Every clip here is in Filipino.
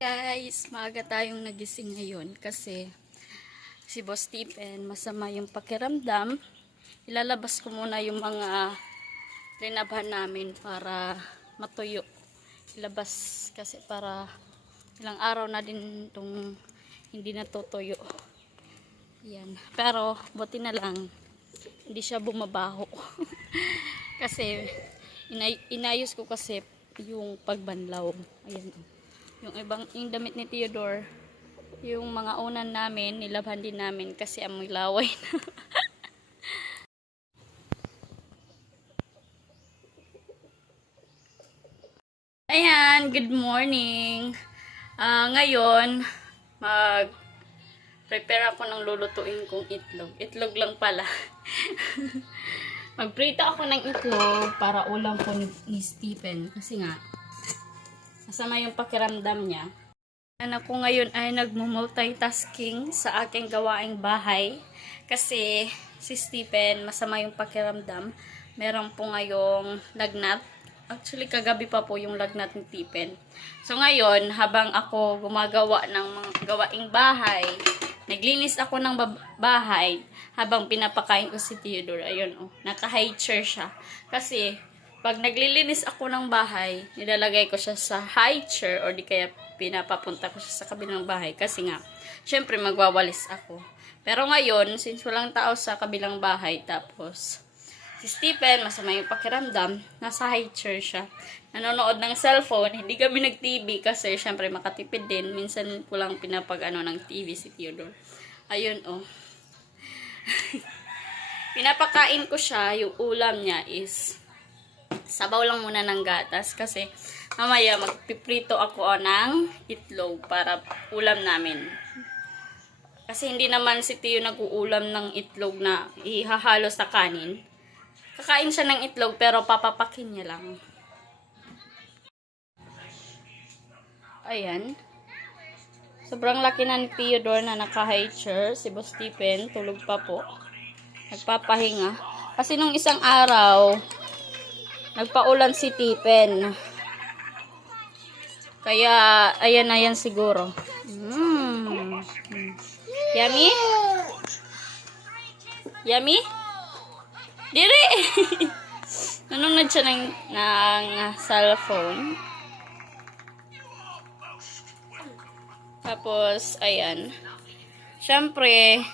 Guys, maaga tayong nagising ngayon kasi si Boss Stephen masama yung pakiramdam. Ilalabas ko muna yung mga linabhan namin para matuyo. Ilabas kasi para ilang araw na din itong hindi natutuyo. Yan. Pero buti na lang hindi siya bumabaho. kasi inay- inayos ko kasi yung pagbanlaw. Ayan. Yung ibang yung damit ni Theodore, yung mga unan namin, nilabhan din namin kasi amoy laway na. Ayan, good morning. Ah, ngayon, mag prepare ako ng lulutuin kong itlog. Itlog lang pala. Magprito ako ng itlog para ulam ko ni, ni Stephen. Kasi nga, masama yung pakiramdam niya. Yan ako ngayon ay nagmumultitasking sa aking gawaing bahay. Kasi si Stephen, masama yung pakiramdam. Meron po ngayong lagnat. Actually, kagabi pa po yung lagnat ni Stephen. So ngayon, habang ako gumagawa ng mga gawaing bahay, naglinis ako ng bahay habang pinapakain ko si Theodore. Ayun, oh, naka-high chair siya. Kasi, pag naglilinis ako ng bahay, nilalagay ko siya sa high chair or di kaya pinapapunta ko siya sa kabilang bahay. Kasi nga, syempre magwawalis ako. Pero ngayon, since walang tao sa kabilang bahay, tapos si Stephen, masama yung pakiramdam, nasa high chair siya. Nanonood ng cellphone, hindi kami nag-TV kasi syempre makatipid din. Minsan ko lang pinapag-ano ng TV si Theodore. Ayun, oh. Pinapakain ko siya, yung ulam niya is sabaw lang muna ng gatas kasi mamaya magpiprito ako ng itlog para ulam namin. Kasi hindi naman si Tio nag-uulam ng itlog na ihahalo sa kanin. Kakain siya ng itlog pero papapakin niya lang. Ayan. Sobrang laki na ni Theodore na naka-high chair. Si Boss Stephen, tulog pa po. Nagpapahinga. Kasi nung isang araw, nagpaulan si Tipen. Kaya, ayan na yan siguro. Mm. Yummy? Yummy? Dire! Nanonood siya ng, ng cellphone. Tapos, ayan. Siyempre,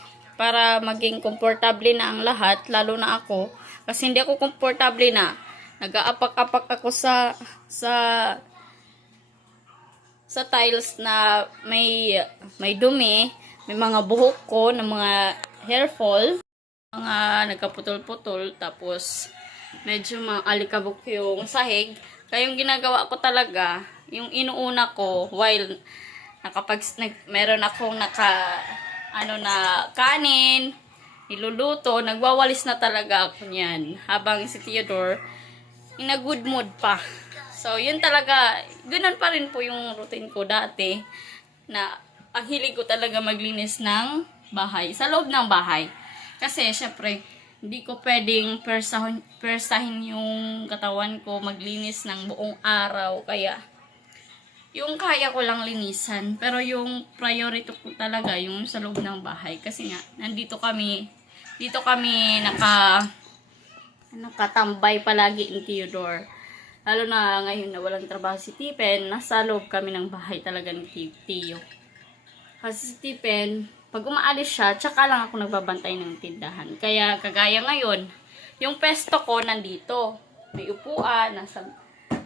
para maging komportable na ang lahat, lalo na ako, kasi hindi ako komportable na. Nag-aapak-apak ako sa, sa, sa tiles na may, may dumi, may mga buhok ko, na mga hair fall, mga nagkaputol-putol, tapos medyo mga alikabok yung sahig. Kaya yung ginagawa ko talaga, yung inuuna ko, while nakapag nag, meron akong naka ano na kanin niluluto nagwawalis na talaga ako niyan habang si Theodore in a good mood pa so yun talaga ganun pa rin po yung routine ko dati na ang hilig ko talaga maglinis ng bahay sa loob ng bahay kasi syempre hindi ko pwedeng persahin, persahin yung katawan ko maglinis ng buong araw kaya yung kaya ko lang linisan. Pero yung priority ko talaga yung sa loob ng bahay. Kasi nga, nandito kami, dito kami naka, nakatambay palagi ni Theodore. Lalo na ngayon na walang trabaho si Tipen, nasa loob kami ng bahay talaga ni Ti- Tio. Kasi si Tipen, pag umaalis siya, tsaka lang ako nagbabantay ng tindahan. Kaya kagaya ngayon, yung pesto ko nandito. May upuan, nasa,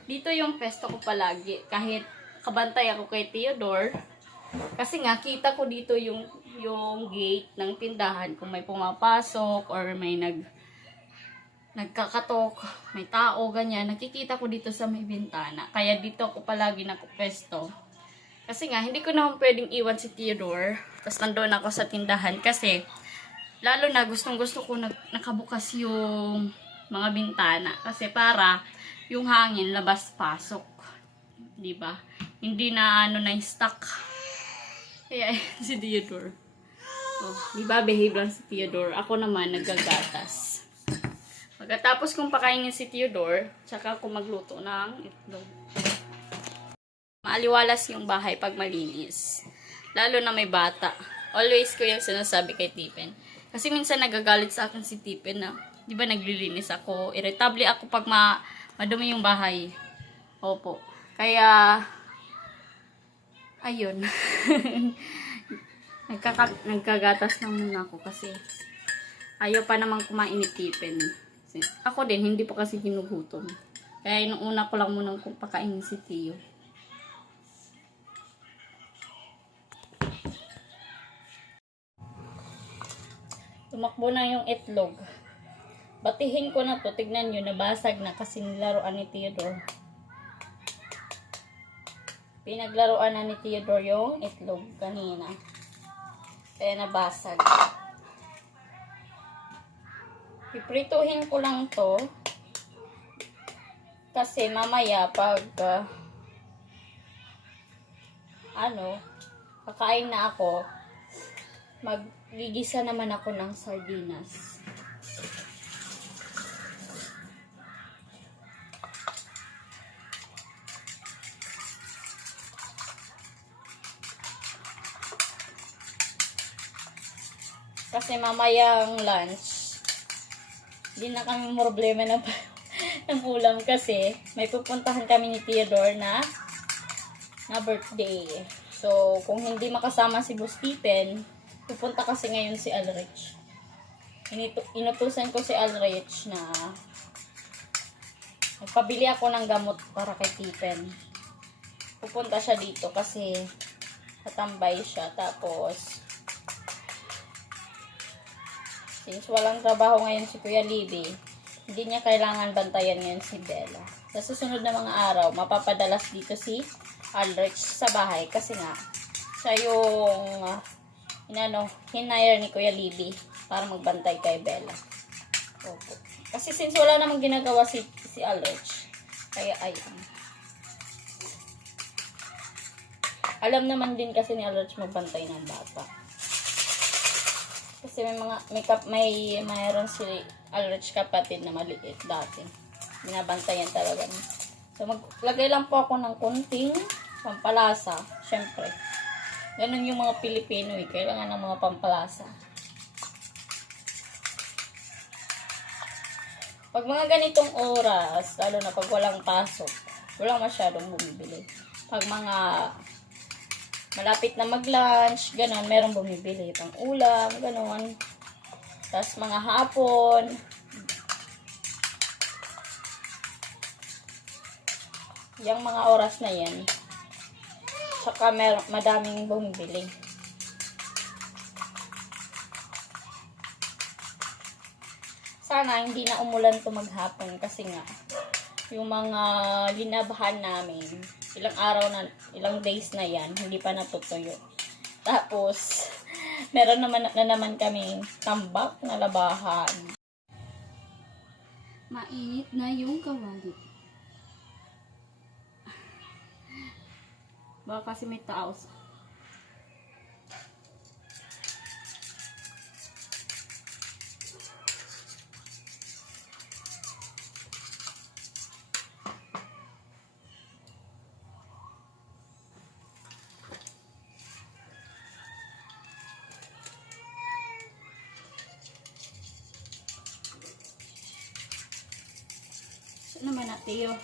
dito yung pesto ko palagi. Kahit kabantay ako kay Theodore. Kasi nga, kita ko dito yung, yung gate ng tindahan. Kung may pumapasok or may nag, nagkakatok, may tao, ganyan. Nakikita ko dito sa may bintana. Kaya dito ako palagi nakupesto. Kasi nga, hindi ko naman pwedeng iwan si Theodore. Tapos nandoon ako sa tindahan. Kasi, lalo na gustong gusto ko nag, nakabukas yung mga bintana. Kasi para yung hangin labas-pasok. 'di ba? Hindi na ano na stuck. Kaya si Theodore. Oh, 'di ba behave lang si Theodore. Ako naman naggagatas. Pagkatapos kong pakainin si Theodore, tsaka ako magluto ng itlog. Maaliwalas yung bahay pag malinis. Lalo na may bata. Always ko yung sinasabi kay Tipen. Kasi minsan nagagalit sa akin si Tipen na, di ba naglilinis ako, irritable ako pag ma madumi yung bahay. Opo. Kaya, ayun. Nagkaka, nagkagatas na muna ako kasi ayaw pa naman kumain ni Tipen. Ako din, hindi pa kasi ginugutom. Kaya nung una ko lang munang pakainin si Tio. Tumakbo na yung itlog. Batihin ko na to. Tignan nyo, nabasag na kasi nilaruan ni Theodore. Pinaglaruan na ni Theodore yung itlog kanina. Kaya nabasag. Piprituhin ko lang to. Kasi mamaya pag ah, ano, kakain na ako, magigisa naman ako ng sardinas. Kasi mamayang lunch, hindi na kami problema ng, ng ulam kasi may pupuntahan kami ni Theodore na na birthday. So, kung hindi makasama si Boss Stephen, pupunta kasi ngayon si Alrich. Inito, inutusan ko si Alrich na nagpabili ako ng gamot para kay Stephen. Pupunta siya dito kasi tatambay siya. Tapos, since walang trabaho ngayon si Kuya Libby, hindi niya kailangan bantayan ngayon si Bella. Sa susunod na mga araw, mapapadalas dito si Alrich sa bahay kasi nga, siya yung uh, inano, hinire ni Kuya Libby para magbantay kay Bella. Opo. Kasi since wala namang ginagawa si, si Alrich, kaya ayun. Alam naman din kasi ni Alrich magbantay ng bata. Kasi may mga may may mayroon si Alrich kapatid na maliit dati. Binabantayan talaga niya. So maglagay lang po ako ng konting pampalasa, syempre. Ganun yung mga Pilipino eh, kailangan ng mga pampalasa. Pag mga ganitong oras, lalo na pag walang pasok, walang masyadong bumibili. Pag mga malapit na mag-lunch, ganun, merong bumibili pang ulam, ganun. Tapos mga hapon, yung mga oras na yan, saka mer madaming bumibili. Sana hindi na umulan to maghapon kasi nga yung mga linabahan namin, ilang araw na, ilang days na yan, hindi pa natutuyo. Tapos, meron naman na naman kaming tambak na labahan. Mainit na yung kawali. Baka kasi may tao. Saan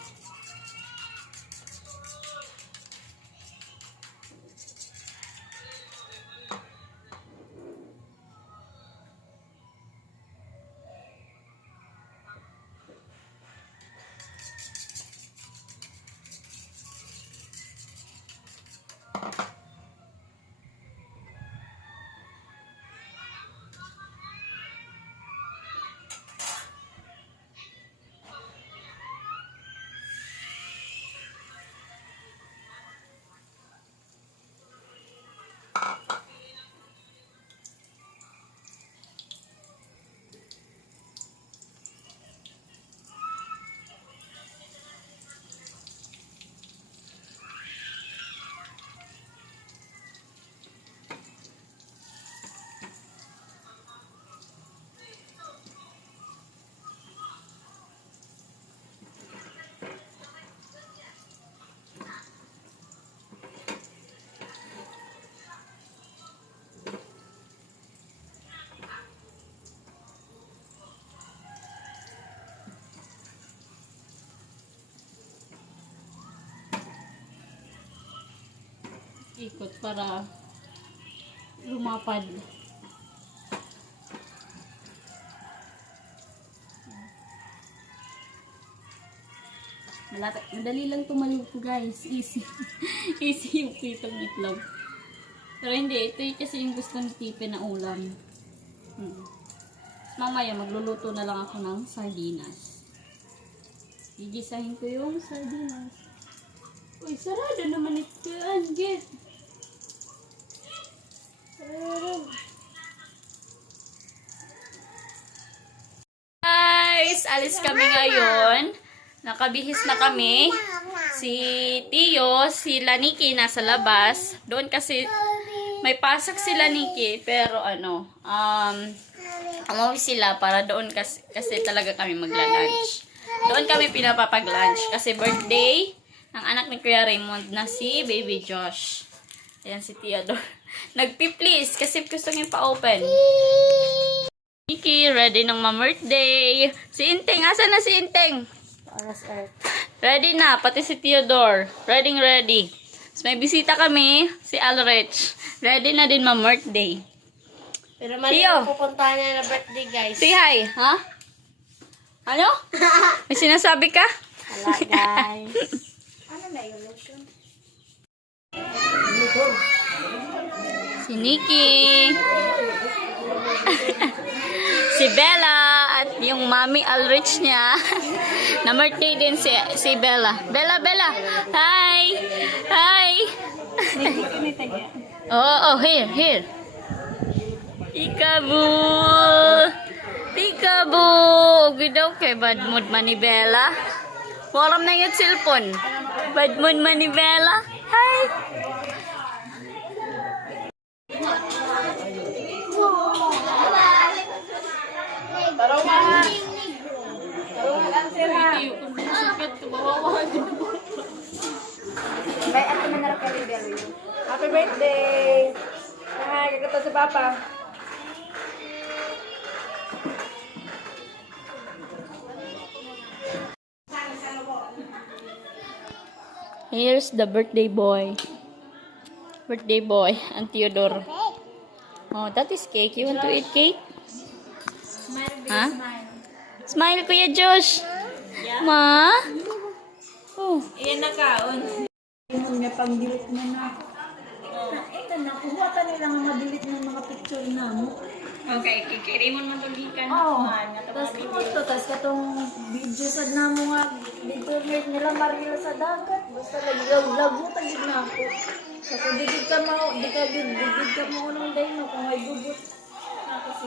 ikot para lumapad. Malata, madali lang tumaluto guys. Easy. Easy yung pritong itlog. Pero hindi, ito yung kasi yung gusto ni Tipe na ulam. Hmm. Mamaya magluluto na lang ako ng sardinas. Gigisahin ko yung sardinas. Uy, sarado naman ito, Angel. Sarado. Guys, alis kami ngayon. Nakabihis na kami. Si Tio, si Laniki nasa labas. Doon kasi may pasok sila Niki, pero ano, um, umuwi sila para doon kasi, kasi talaga kami magla-lunch. Doon kami pinapapag-lunch kasi birthday ng anak ni Kuya Raymond na si Baby Josh. Ayan si Theodore. Nagpi-please kasi gusto niya pa-open. Nikki, ready ng ma-birthday. Si Inteng, asan na si Inteng? Ready na, pati si Theodore. Ready, ready. So, may bisita kami, si Alrich. Ready na din ma-birthday. Pero mali Tio. ang pupuntahan niya na birthday, guys. Say hi, ha? Ano? May sinasabi ka? Wala, guys. Si Nikki. si Bella at yung mami Alrich niya. na birthday din si, si Bella. Bella, Bella. Hi. Hi. oh, oh, here, here. Peekaboo. Peekaboo. Gidaw kay bad mood man ni Bella. Waram na yung cellphone. Bad mood man ni Bella. Hi. May ato man na kay Happy birthday! Here's the birthday boy. Birthday boy, and Theodore. Oh, that is cake. You want to eat cake? Huh? Smile, Kuya Josh. Ma? Oh. Iyan na kaon. May pang-delete na na. Ito na, kuha pa nila nga ma-delete ng mga picture na mo. Okay, kikirimon man tulikan. Oo. Tapos ito, tapos katong video sa na mo nga, internet nila marila sa dagat. Basta naglag-lag mo, tagid na ako. Kung digid ka mo, di ka digid ka mo unang day no, kung may gugot. Na kasi,